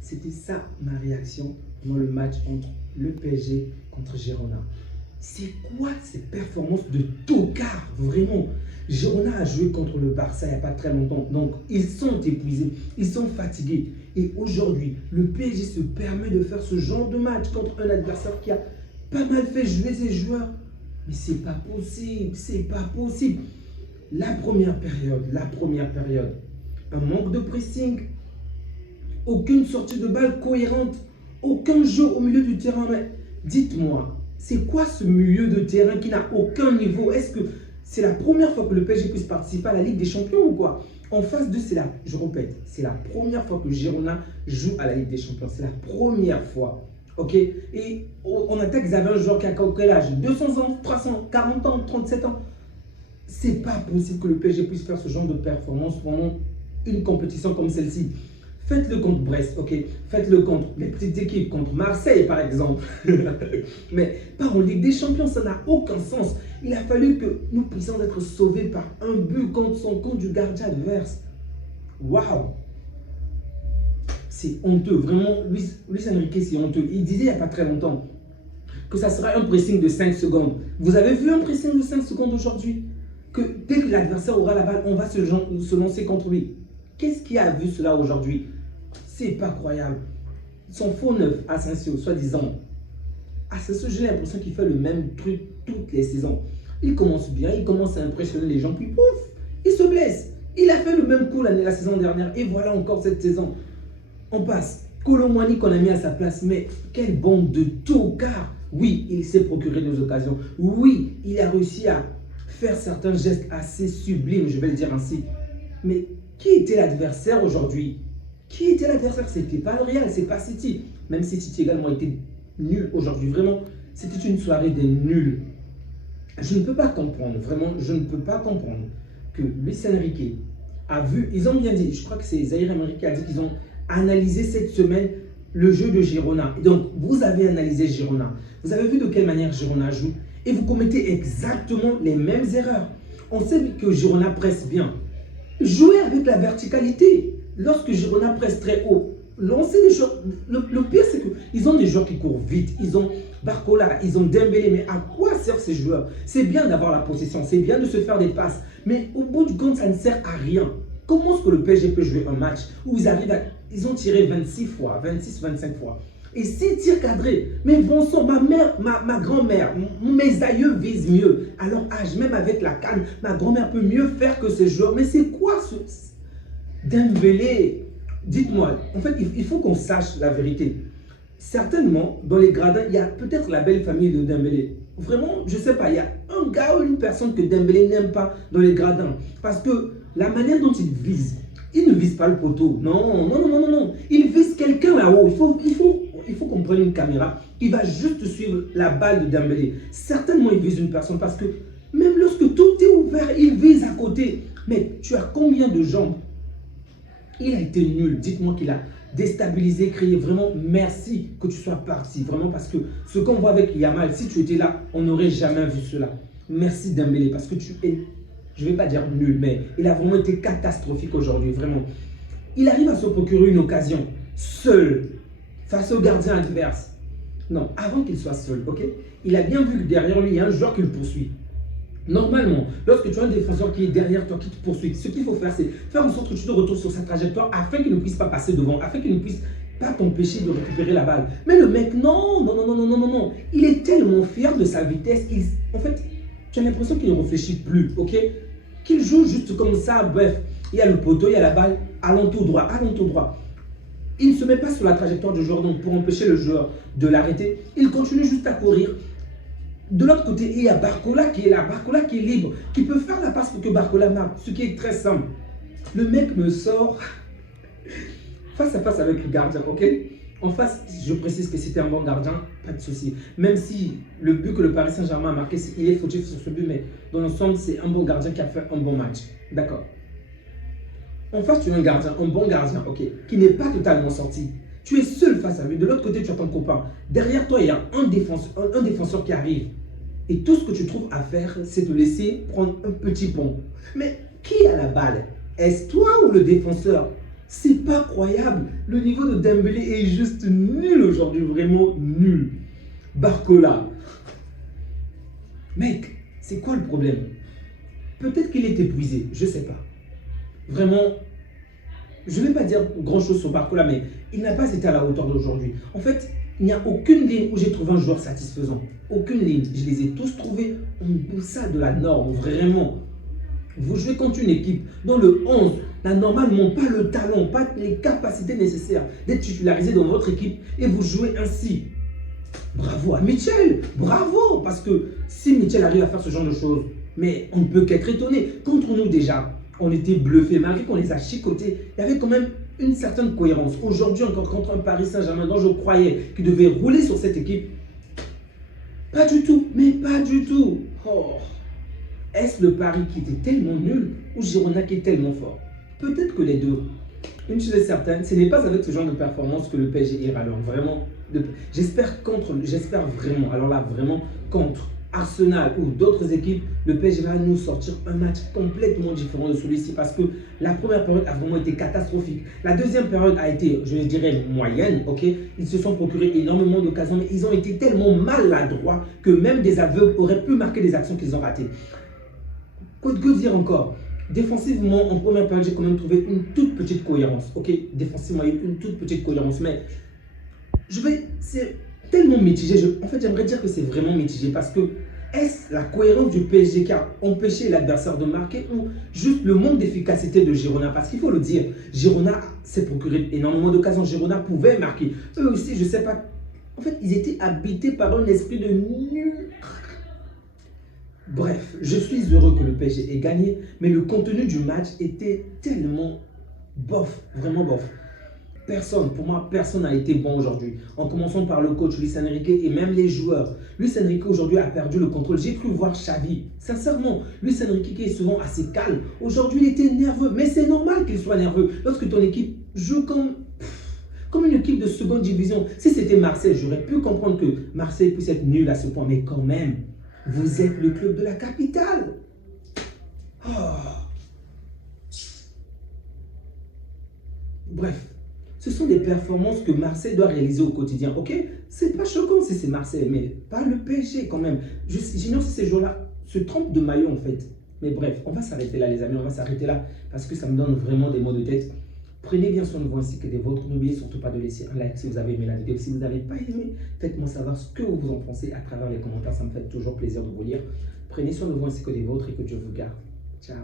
C'était ça ma réaction dans le match entre le PSG contre Girona. C'est quoi ces performances de tocard, vraiment? Girona a joué contre le Barça il n'y a pas très longtemps. Donc, ils sont épuisés, ils sont fatigués. Et aujourd'hui, le PSG se permet de faire ce genre de match contre un adversaire qui a pas mal fait jouer ses joueurs. Mais c'est pas possible, c'est pas possible. La première période, un manque de pressing, aucune sortie de balle cohérente, aucun jeu au milieu du terrain. Mais dites-moi, c'est quoi ce milieu de terrain qui n'a aucun niveau? Est-ce que c'est la première fois que le PSG puisse participer à la Ligue des Champions ou quoi? En face de cela, je répète, c'est la première fois que Girona joue à la Ligue des Champions. C'est la première fois. Ok? Et on attaque Xavier, un joueur qui a quel âge? 200 ans, 300, 40 ans, 37 ans. C'est pas possible que le PSG puisse faire ce genre de performance pendant une compétition comme celle-ci. Faites-le contre Brest, ok? Faites-le contre les petites équipes, contre Marseille par exemple. Mais pas en Ligue des Champions, ça n'a aucun sens. Il a fallu que nous puissions être sauvés par un but contre son compte du gardien adverse. Waouh! C'est honteux, vraiment. Luis Enrique, c'est honteux. Il disait il n'y a pas très longtemps que ça sera un pressing de 5 secondes. Vous avez vu un pressing de 5 secondes aujourd'hui? Que dès que l'adversaire aura la balle, on va se lancer contre lui. Qu'est-ce qui a vu cela aujourd'hui? C'est pas croyable. Son faux neuf, Asensio, soi-disant. Asensio, j'ai l'impression qu'il fait le même truc toutes les saisons. Il commence bien, il commence à impressionner les gens, puis pouf, il se blesse. Il a fait le même coup la saison dernière, et voilà encore cette saison. On passe. Kolo Muani qu'on a mis à sa place, mais quelle bande de tocards. Oui, il s'est procuré des occasions. Oui, il a réussi à faire certains gestes assez sublimes, je vais le dire ainsi. Mais qui était l'adversaire aujourd'hui? Qui était l'adversaire? C'était pas le Real, c'est pas City. Même si City également était nul aujourd'hui. Vraiment, c'était une soirée des nuls. Je ne peux pas comprendre, vraiment, je ne peux pas comprendre que Luis Enrique a vu, ils ont bien dit, je crois que c'est Zaïre Emery qui a dit qu'ils ont analysé cette semaine le jeu de Girona. Et donc, vous avez analysé Girona. Vous avez vu de quelle manière Girona joue et vous commettez exactement les mêmes erreurs. On sait que Girona presse bien. Jouez avec la verticalité. Lorsque Girona presse très haut, lancez des joueurs. Le pire, c'est qu'ils ont des joueurs qui courent vite. Ils ont Barcola, ils ont Dembélé. Mais à quoi servent ces joueurs? C'est bien d'avoir la possession, c'est bien de se faire des passes. Mais au bout du compte, ça ne sert à rien. Comment est-ce que le PSG peut jouer un match où ils ont tiré 26 fois, 26, 25 fois? Et 6 tirs cadrés. Mais bon sang, ma grand-mère, mes aïeux visent mieux. À leur âge, même avec la canne, ma grand-mère peut mieux faire que ces joueurs. Mais c'est quoi ce Dembélé? Dites-moi, en fait, il faut qu'on sache la vérité. Certainement, dans les gradins, il y a peut-être la belle famille de Dembélé. Vraiment, je ne sais pas, il y a un gars ou une personne que Dembélé n'aime pas dans les gradins. Parce que la manière dont il vise, il ne vise pas le poteau. Non, non, non, non, non, non. Il vise quelqu'un là-haut. Il faut qu'on prenne une caméra. Il va juste suivre la balle de Dembélé. Certainement, il vise une personne parce que même lorsque tout est ouvert, il vise à côté. Mais tu as combien de jambes? Il a été nul. Dites-moi qu'il a déstabilisé, créé. Vraiment, merci que tu sois parti. Vraiment, parce que ce qu'on voit avec Yamal, si tu étais là, on n'aurait jamais vu cela. Merci Dembélé, parce que tu es, je ne vais pas dire nul, mais il a vraiment été catastrophique aujourd'hui. Vraiment. Il arrive à se procurer une occasion, seul, face au gardien adverse. Non, avant qu'il soit seul, ok? Il a bien vu que derrière lui, il y a un joueur qui le poursuit. Normalement, lorsque tu as un défenseur qui est derrière toi, qui te poursuit, ce qu'il faut faire, c'est faire en sorte que tu te retrouves sur sa trajectoire afin qu'il ne puisse pas passer devant, afin qu'il ne puisse pas t'empêcher de récupérer la balle. Mais le mec, non, non, non, non, non, non, non, non. Il est tellement fier de sa vitesse. En fait, tu as l'impression qu'il ne réfléchit plus, ok? Qu'il joue juste comme ça, bref. Il y a le poteau, il y a la balle, allons tout droit, allons tout droit. Il ne se met pas sur la trajectoire du joueur, donc pour empêcher le joueur de l'arrêter, il continue juste à courir. De l'autre côté, il y a Barcola qui est là, Barcola qui est libre, qui peut faire la passe pour que Barcola marque, ce qui est très simple. Le mec me sort face à face avec le gardien, ok? En face, je précise que c'était un bon gardien, pas de souci. Même si le but que le Paris Saint-Germain a marqué, il est fautif sur ce but, mais dans l'ensemble, c'est un bon gardien qui a fait un bon match. D'accord. En face, tu as un gardien, un bon gardien, ok, qui n'est pas totalement sorti. Tu es seul face à lui. De l'autre côté, tu as ton copain. Derrière toi, il y a un défenseur qui arrive. Et tout ce que tu trouves à faire, c'est de laisser prendre un petit pont. Mais qui a la balle? Est-ce toi ou le défenseur? C'est pas croyable. Le niveau de Dembélé est juste nul aujourd'hui, vraiment nul. Barcola. Mec, c'est quoi le problème? Peut-être qu'il est épuisé, je sais pas. Vraiment, je ne vais pas dire grand-chose sur Barcola, mais il n'a pas été à la hauteur d'aujourd'hui. En fait, il n'y a aucune ligne où j'ai trouvé un joueur satisfaisant. Aucune ligne. Je les ai tous trouvés en deçà de la norme, vraiment. Vous jouez contre une équipe dont le 11 n'a normalement pas le talent, pas les capacités nécessaires d'être titularisé dans votre équipe et vous jouez ainsi. Bravo à Mitchell, bravo, parce que si Mitchell arrive à faire ce genre de choses, mais on ne peut qu'être étonné. Contre nous déjà, on était bluffés, malgré qu'on les a chicotés, il y avait quand même une certaine cohérence. Aujourd'hui encore contre un Paris Saint-Germain dont je croyais qu'il devait rouler sur cette équipe, pas du tout, mais pas du tout. Oh. Est-ce le Paris qui était tellement nul ou Girona qui est tellement fort? Peut-être que les deux. Une chose est certaine, ce n'est pas avec ce genre de performance que le PSG ira loin. Vraiment, j'espère vraiment, alors là vraiment contre Arsenal ou d'autres équipes, le PSG va nous sortir un match complètement différent de celui-ci parce que la première période a vraiment été catastrophique. La deuxième période a été, je dirais, moyenne, ok? Ils se sont procurés énormément d'occasions, mais ils ont été tellement maladroits que même des aveugles auraient pu marquer les actions qu'ils ont ratées. Que dire encore? Défensivement, en première période, j'ai quand même trouvé une toute petite cohérence. Ok, défensivement, il y a eu une toute petite cohérence, mais c'est tellement mitigé. En fait, j'aimerais dire que c'est vraiment mitigé parce que est-ce la cohérence du PSG qui a empêché l'adversaire de marquer ou juste le manque d'efficacité de Girona? Parce qu'il faut le dire, Girona s'est procuré énormément d'occasions. Girona pouvait marquer. Eux aussi, je ne sais pas. En fait, ils étaient habités par un esprit de nul. Bref, je suis heureux que le PSG ait gagné, mais le contenu du match était tellement bof, vraiment bof. Pour moi, personne n'a été bon aujourd'hui. En commençant par le coach Luis Enrique et même les joueurs. Luis Enrique aujourd'hui a perdu le contrôle. J'ai cru voir Xavi. Sincèrement, Luis Enrique qui est souvent assez calme. Aujourd'hui, il était nerveux. Mais c'est normal qu'il soit nerveux. Lorsque ton équipe joue comme une équipe de seconde division. Si c'était Marseille, j'aurais pu comprendre que Marseille puisse être nul à ce point. Mais quand même, vous êtes le club de la capitale. Oh. Bref, ce sont des performances que Marseille doit réaliser au quotidien. Ok, c'est pas choquant si c'est Marseille, mais pas le PSG quand même. J'ignore si ces joueurs-là se trompent de maillot en fait. Mais bref, on va s'arrêter là les amis, on va s'arrêter là parce que ça me donne vraiment des maux de tête. Prenez bien soin de vous ainsi que des vôtres. N'oubliez surtout pas de laisser un like si vous avez aimé la vidéo. Si vous n'avez pas aimé, faites-moi savoir ce que vous en pensez à travers les commentaires. Ça me fait toujours plaisir de vous lire. Prenez soin de vous ainsi que des vôtres et que Dieu vous garde. Ciao.